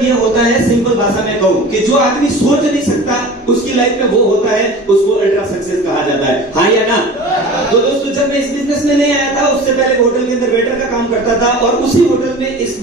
मतलब ये होता है, सिंपल भाषा में कहूं कि जो आदमी सोच नहीं सकता उसकी लाइफ में वो होता है, उसको अल्ट्रा सक्सेस कहा जाता है। हाँ या ना? तो दोस्तों, जब मैं इस बिजनेस में नहीं आया था, उससे पहले होटल के अंदर वेटर का काम करता था और उसी होटल में इस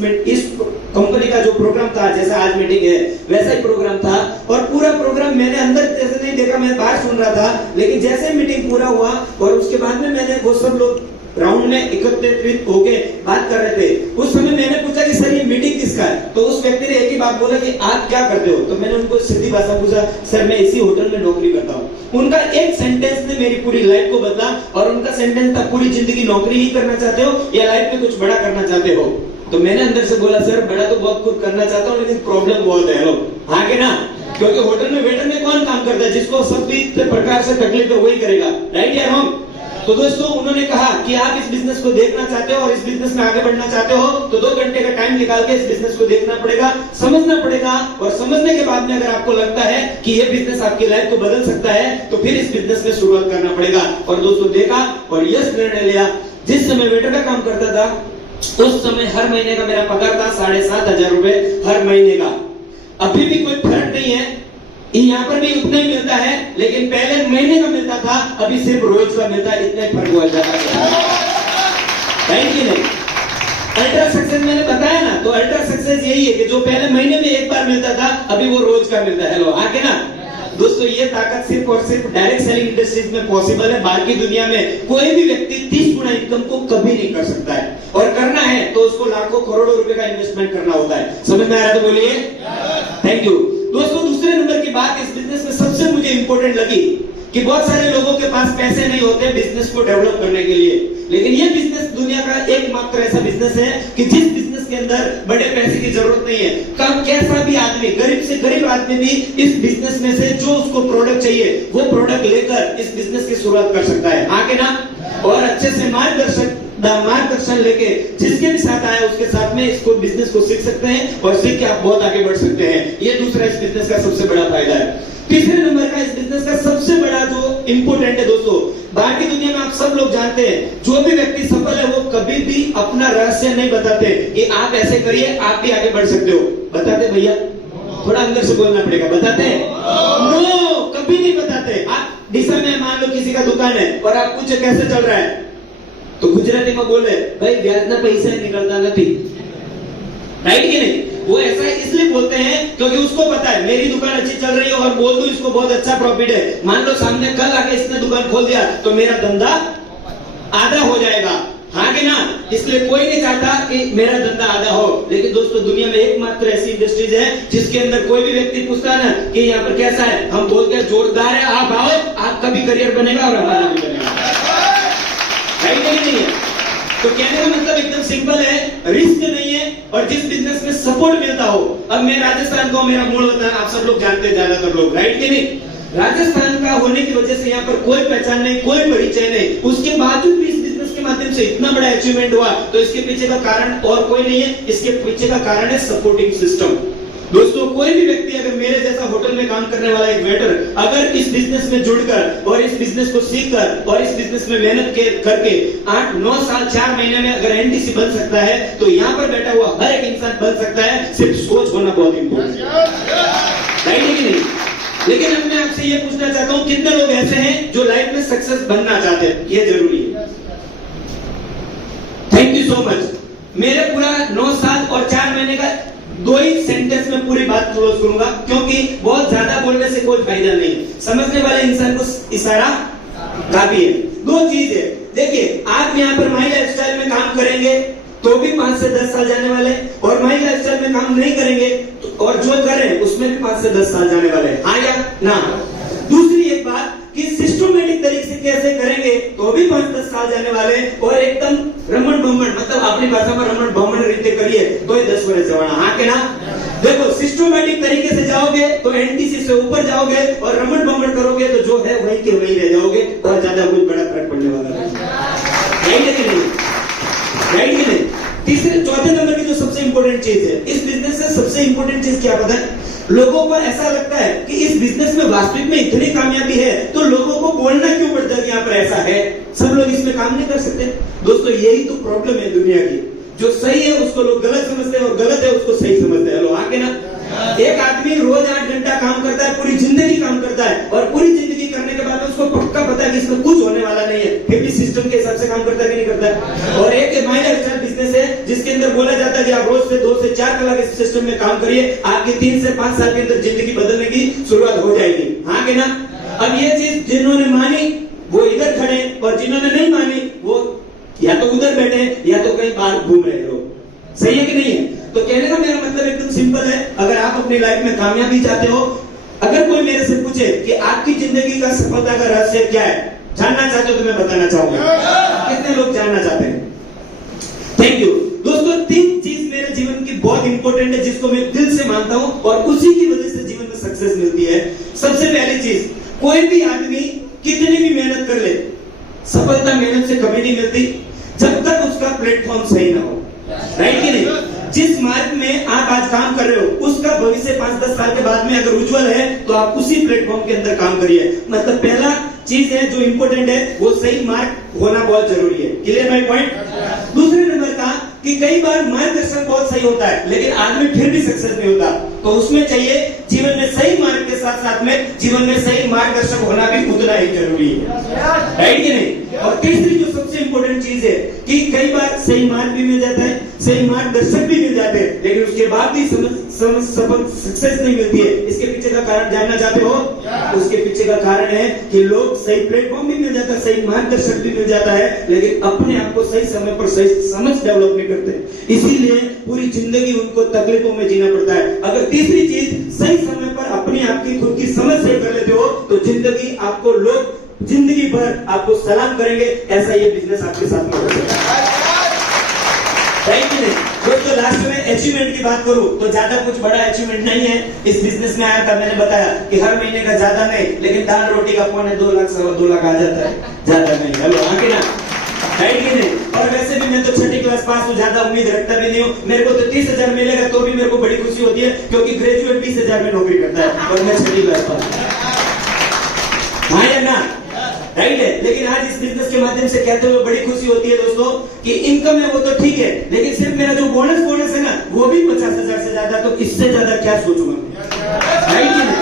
कंपनी का जो प्रोग्राम था, जैसा आज मीटिंग है वैसा ही प्रोग्राम था, और पूरा प्रोग्राम मैंने अंदर जैसे नहीं देखा, मैं बाहर सुन रहा था, लेकिन जैसे मीटिंग पूरा हुआ और उसके बाद में मैंने वो सब लोग राउंड में एकत्रित होके बात कर रहे थे, उस समय मैंने पूछा कि सर ये मीटिंग किसका है? तो उस व्यक्ति ने एक ही बात बोला कि आप क्या करते हो? तो मैंने उनको सीधी भाषा पूछा, सर मैं इसी होटल में नौकरी करता हूँ। उनका एक सेंटेंस ने मेरी पूरी लाइफ को बदला, और उनका सेंटेंस था, पूरी जिंदगी नौकरी ही करना चाहते हो या लाइफ में कुछ बड़ा करना चाहते हो? तो मैंने अंदर से बोला, सर बड़ा तो बहुत कुछ करना चाहता हूँ, लेकिन प्रॉब्लम बहुत है। हाँ के ना? क्योंकि होटल में वेटर में कौन काम करता है? जिसको सभी प्रकार से तकलीफ है वही करेगा, राइट या रॉन्ग? तो दोस्तों, उन्होंने कहा कि आप इस बिजनेस को देखना चाहते हो और इस बिजनेस में आगे बढ़ना चाहते हो तो 2 घंटे का टाइम निकाल के इस बिजनेस को देखना पड़ेगा, समझना पड़ेगा, और समझने के बाद में अगर आपको लगता है कि ये बिजनेस आपकी लाइफ को बदल सकता है तो फिर इस बिजनेस में शुरुआत करना पड़ेगा। और दोस्तों, देखा और यस निर्णय लिया। जिस समय वेटर का काम करता था उस समय हर महीने का मेरा पगार था 7,500 रुपए हर महीने का। अभी भी कोई फर्क नहीं है, यहाँ पर भी उतना ही मिलता है, लेकिन पहले महीने का मिलता था, अभी सिर्फ रोज का मिलता है, इतना ही फर्क हुआ जाता है, राइट कि नहीं? अल्ट्रा सक्सेस मैंने बताया ना, तो अल्ट्रा सक्सेस यही है कि जो पहले महीने में एक बार मिलता था अभी वो रोज का मिलता है। हेलो, आगे ना? दोस्तों, ये ताकत सिर्फ और सिर्फ डायरेक्ट सेलिंग इंडस्ट्रीज में पॉसिबल है। बाकी दुनिया में कोई भी व्यक्ति 30 गुना इनकम को कभी नहीं कर सकता है, और करना है तो उसको लाखों करोड़ों रुपए का इन्वेस्टमेंट करना होता है। समझ में आ रहा है तो बोलिए थैंक यू। दोस्तों, दूसरे नंबर की बात इस बिजनेस में सबसे मुझे इंपॉर्टेंट लगी कि बहुत सारे लोगों के पास पैसे नहीं होते बिजनेस को डेवलप करने के लिए, लेकिन ये बिजनेस दुनिया का एकमात्र ऐसा बिजनेस है कि जिस बिजनेस के अंदर बड़े पैसे की जरूरत नहीं है। कम कैसा भी आदमी, गरीब से गरीब आदमी भी इस बिजनेस में से जो उसको प्रोडक्ट चाहिए वो प्रोडक्ट लेकर इस बिजनेस की शुरुआत कर सकता है। आगे ना? और अच्छे से मार्गदर्शन लेके जिसके भी साथ आया उसके साथ में इसको बिजनेस को सीख सकते हैं और सीख के आप बहुत आगे बढ़ सकते हैं। ये दूसरा इस बिजनेस का सबसे बड़ा फायदा है। तीसरे नंबर का इस बिजनेस का सबसे बड़ा जो इंपोर्टेंट है दोस्तों, बाकी दुनिया में आप सब लोग जानते हैं, जो भी व्यक्ति सफल है वो कभी भी अपना रहस्य नहीं बताते कि आप ऐसे करिए आप भी आगे बढ़ सकते हो। बताते भैया? थोड़ा अंदर से बोलना पड़ेगा। बताते हैं? नो, कभी नहीं बताते। आप दिशा में मान लो किसी का दुकान है और आप पूछे कैसे चल रहा है, तो गुजराती में बोले भाई व्याज ना पैसा निकलता नहीं, राइट कि नहीं? वो ऐसा इसलिए बोलते हैं क्योंकि उसको पता है मेरी दुकान अच्छी चल रही है और बोल दूं इसको बहुत अच्छा प्रॉफिट है, मान लो सामने कल आके इसने दुकान खोल दिया तो मेरा धंधा आधा हो जाएगा। हाँ कि ना? इसलिए कोई नहीं चाहता कि मेरा धंधा आधा हो। लेकिन दोस्तों, दुनिया में एकमात्र ऐसी इंडस्ट्रीज है जिसके अंदर कोई भी व्यक्ति पूछता है ना कि यहाँ पर कैसा है, हम बोलते हैं जोरदार है, आप आओ, आपका भी करियर बनेगा और हमारा भी बनेगा, राइट नहीं है? तो कहने का मतलब एकदम सिंपल है, रिस्क नहीं है, और जिस बिजनेस में सपोर्ट मिलता हो। अब मैं राजस्थान का, मेरा मूल वतन आप सब लोग जानते हैं, ज्यादातर लोग, राइट कि नहीं? राजस्थान का होने की वजह से यहाँ पर कोई पहचान नहीं, कोई परिचय नहीं, उसके बावजूद भी इस बिजनेस के माध्यम से इतना बड़ा अचीवमेंट हुआ। तो इसके पीछे का कारण और कोई नहीं है, इसके पीछे का कारण है सपोर्टिंग सिस्टम। दोस्तों, कोई भी व्यक्ति अगर मेरे जैसा होटल में काम करने वाला एक वेटर अगर इस बिजनेस में जुड़कर और इस बिजनेस को सीखकर और इस बिजनेस में मेहनत करके 8-9 साल 4 महीने में अगर एनटीसी बन सकता है तो यहाँ पर बैठा हुआ हर एक इंसान बन सकता है। सिर्फ सोच होना बहुत इंपॉर्टेंट है, राइट है कि नहीं? लेकिन अब मैं आपसे ये पूछना चाहता हूँ, कितने लोग ऐसे हैं जो लाइफ में सक्सेस बनना चाहते हैं? ये जरूरी है। Thank you so much. मेरे पूरा 9 साल और 4 महीने का 2 ही सेंटेंस में पूरी बात क्लोज करूंगा, क्योंकि बहुत ज्यादा बोलने से कोई फायदा नहीं, समझने वाले इंसान को इशारा काफी है। 2 चीज है, देखिए आप यहाँ पर माई लाइफ स्टाइल में काम करेंगे तो भी 5 से 10 साल जाने वाले, और माई लाइफ स्टाइल में काम नहीं करेंगे तो, और जो करें उसमें भी 5 से 10 साल जाने वाले। हाँ या ना? दूसरी एक बात कि सिस्टमेटिक तरीके से कैसे करेंगे तो भी 5-10 साल जाने वाले, और एकदम रमण भमण, मतलब अपनी भाषा में रमण भमण रीते करिए तो 10 वर्ष जवाना। हाँ के ना? देखो, सिस्टमेटिक तरीके से जाओगे तो एनटीसी से ऊपर जाओगे, और रमण भमण करोगे तो जो है वही के वही रह जाओगे, और ज्यादा कुछ बड़ा फर्क पड़ने वाला नहीं, राइट कि नहीं? राइट कि नहीं? चौथे नंबर की जो सबसे इंपॉर्टेंट चीज है इस बिजनेस से, सबसे इंपॉर्टेंट चीज क्या पता है? लोगों को ऐसा लगता है कि इस बिजनेस में वास्तविक में इतनी कामयाबी है तो लोगों को बोलना क्यों पड़ता है कि यहाँ पर ऐसा है, सब लोग इसमें काम नहीं कर सकते। दोस्तों, यही तो प्रॉब्लम है दुनिया की। जो सही है उसको लोग गलत समझते हैं और गलत है उसको सही समझते हैं। हेलो आगे ना, एक आदमी रोज 8 घंटा काम करता है, पूरी जिंदगी काम करता है, और पूरी जिंदगी करने के बाद उसको पक्का पता है कि इसमें कुछ होने वाला नहीं है, फिर भी सिस्टम के हिसाब से काम करता है कि नहीं करता है। और एक माइनर स्टाइल बिजनेस है जिसके अंदर बोला जाता है कि आप रोज से 2 से 4 कलाक इस सिस्टम में काम करिए, आपकी 3 से 5 साल के अंदर जिंदगी बदलने की शुरुआत हो जाएगी। हाँ कि ना। अब ये चीज जिन्होंने मानी वो इधर खड़े, और जिन्होंने नहीं मानी वो या तो उधर बैठे या तो कहीं बाहर घूम रहे लोग। सही है कि नहीं है? तो कहने का मेरा मतलब एकदम सिंपल है, अगर आप अपनी लाइफ में कामयाबी चाहते हो, अगर कोई मेरे से पूछे कि आपकी जिंदगी का सफलता का रहस्य क्या है, जानना चाहते हो तो मैं बताना चाहूंगा। कितने लोग जानना चाहते हैं? थैंक यू दोस्तों। 3 चीज मेरे जीवन की बहुत इंपॉर्टेंट है जिसको मैं दिल से मानता हूं और उसी की वजह से जीवन में सक्सेस मिलती है। सबसे पहली चीज, कोई भी आदमी कितनी भी मेहनत कर ले, सफलता मेहनत से कभी नहीं मिलती जब तक उसका प्लेटफॉर्म सही ना हो। राइट कि नहीं? जिस मार्ग में आप आज काम कर रहे हो उसका भविष्य 5-10 साल के बाद में अगर उज्जवल है तो आप उसी प्लेटफॉर्म के अंदर काम करिए। मतलब पहला चीज है जो इंपॉर्टेंट है वो सही मार्ग होना बहुत जरूरी है। Clear my point? दूसरे नंबर का कि कई बार मार्गदर्शन बहुत सही होता है लेकिन आदमी फिर भी सक्सेस नहीं होता, तो उसमें चाहिए जीवन में सही मार्ग के साथ साथ में जीवन में सही मार्गदर्शक होना भी उतना ही जरूरी है। राइट कि नहीं? और तीसरी जो सबसे इंपॉर्टेंट चीज है कि कई बार सही मार्ग भी मिल जाता है, सही मार्गदर्शक भी मिल जाते हैं, लेकिन उसके बाद भी सफल सक्सेस नहीं मिलती है। इसके पीछे का कारण जानना चाहते हो? उसके पीछे का कारण है कि लोग सही प्लेटफॉर्म भी मिल जाता है, सही मार्गदर्शक भी मिल जाता है, लेकिन अपने आप को सही समय पर सही समझ डेवलप नहीं करते, इसीलिए पूरी जिंदगी उनको तकलीफों में जीना पड़ता है। अगर तीसरी चीज सही समय पर अपने आप की खुद की समझ सही कर लेते हो तो जिंदगी आपको लोग जिंदगी भर आपको सलाम करेंगे। ऐसा ये बिजनेस आपके साथ में हो सकता है। दोस्तों लास्ट में अचीवमेंट की बात करूं तो ज्यादा कुछ बड़ा अचीवमेंट नहीं है। इस बिजनेस में आया था, मैंने बताया कि हर महीने का ज्यादा नहीं, लेकिन दाल रोटी का 2.25 लाख 2.25 लाख आ जाता है, ज्यादा नहीं। हेलो आगे ना, राइट कि नहीं? और वैसे भी मैं तो 6ठी क्लास पास हूँ, ज्यादा उम्मीद रखता भी नहीं हूँ। मेरे को तो 30,000 मिलेगा तो भी मेरे को बड़ी खुशी होती है, क्योंकि ग्रेजुएट 20,000 में नौकरी करता है और मैं 6ठी क्लास पास। हाँ या ना? राइट है। लेकिन आज इस बिजनेस के माध्यम से कहते हुए बड़ी खुशी होती है दोस्तों कि इनकम है वो तो ठीक है, लेकिन सिर्फ मेरा जो बोनस है ना वो भी 50,000 से ज्यादा, तो इससे ज्यादा क्या सोचूंगा? राइट कि नहीं?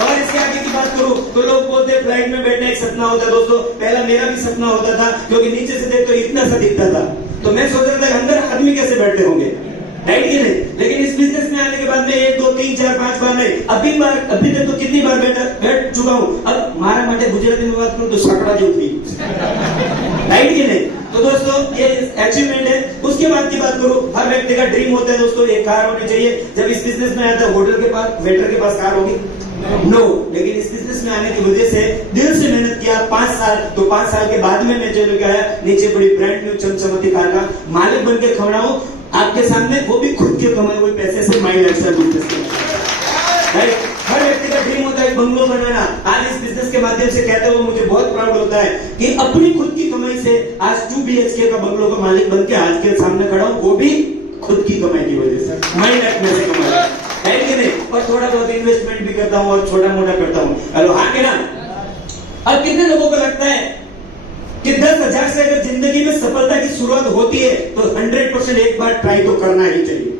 और इसके आगे की बात करूं तो लोग बोलते हैं फ्लाइट में बैठना एक सपना होता है। दोस्तों पहला मेरा भी सपना होता था, क्योंकि नीचे से देख तो इतना सा दिखता था, तो मैं सोच रहा था अंदर आदमी कैसे बैठते होंगे। राइट कि नहीं? लेकिन इस बिजनेस में आने के बाद में 1, 2, 3, 4, 5 बार नहीं, अभी तक तो कितनी बार बैठ चुका हूं। अब मारा माटे गुजराती में बात करूं तो सकड़ा जो थी। राइट कि नहीं? तो दोस्तों ये अचीवमेंट है। उसके बाद की बात करूं, हर व्यक्ति का ड्रीम होता है दोस्तों एक कार होनी चाहिए। जब इस बिजनेस में आया था होटल के पास वेटर के पास कार होगी? नो। लेकिन इस बिजनेस में आने की वजह से दिल से मेहनत किया 5 साल, तो 5 साल के बाद में मैं चलो क्या है नीचे बड़ी ब्रांड न्यू चमचमती कार का मालिक बन के खड़ा हूं आपके सामने, वो भी खुद के कमाए हुए पैसे से माई लाइफस्टाइल बिजनेस के। हर व्यक्ति का ड्रीम होता है बंगलो बनाना। आज इस बिजनेस के माध्यम से कहते हुए मुझे बहुत प्राउड होता है कि अपनी खुद की कमाई से आज 2 BHK का बंगलो का मालिक बन के आज के सामने खड़ा हूं, वो भी खुद की कमाई की वजह से, माई लाइफ में से कमाई है कि नहीं? और थोड़ा बहुत इन्वेस्टमेंट भी करता हूँ और छोटा मोटा करता हूँ। हेलो हाँ के ना? अब कितने लोगों को लगता है कि 10,000 से अगर जिंदगी में सफलता की शुरुआत होती है तो 100% एक बार ट्राई तो करना ही चाहिए?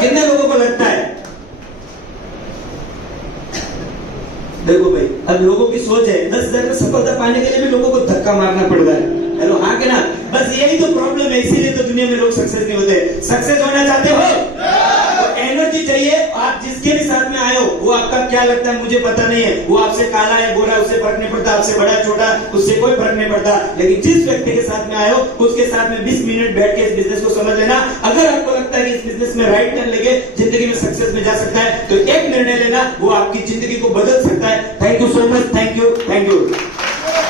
कितने लोगों को लगता है? देखो भाई, अब लोगों की सोच है 10,000 में सफलता पाने के लिए भी लोगों को धक्का मारना पड़ रहा है। हेलो हाँ के ना? बस यही तो प्रॉब्लम है, इसीलिए तो दुनिया में लोग सक्सेस नहीं होते। सक्सेस होना चाहते हो तो एनर्जी चाहिए। आप जिसके भी साथ में आए हो वो आपका क्या लगता है मुझे पता नहीं है, वो आपसे काला है गोरा उससे फर्क नहीं पड़ता, आपसे बड़ा छोटा उससे कोई फर्क नहीं पड़ता, लेकिन जिस व्यक्ति के साथ में आए हो उसके साथ में 20 मिनट बैठ के इस बिजनेस को समझ लेना। अगर आपको लगता है कि इस बिजनेस में राइट टर्न लेके जिंदगी में सक्सेस में जा सकता है तो एक निर्णय लेना, वो आपकी जिंदगी को बदल सकता है। Thank you so much, thank you.